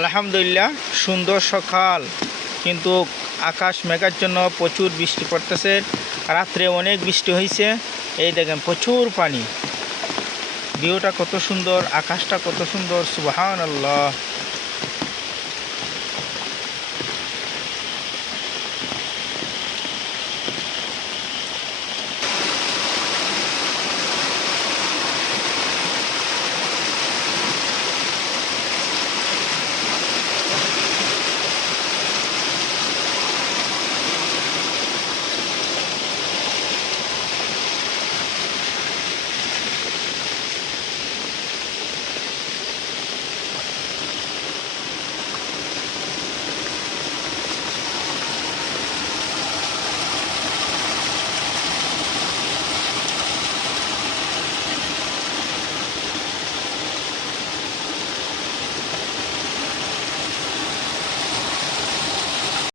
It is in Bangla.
আলহামদুলিল্লাহ, সুন্দর সকাল। কিন্তু আকাশ মেঘার জন্য প্রচুর বৃষ্টি পড়তেছে। রাত্রে অনেক বৃষ্টি হয়েছে এই দেখেন, প্রচুর পানি। ভিউটা কত সুন্দর, আকাশটা কত সুন্দর সুবাহান আল্লাহ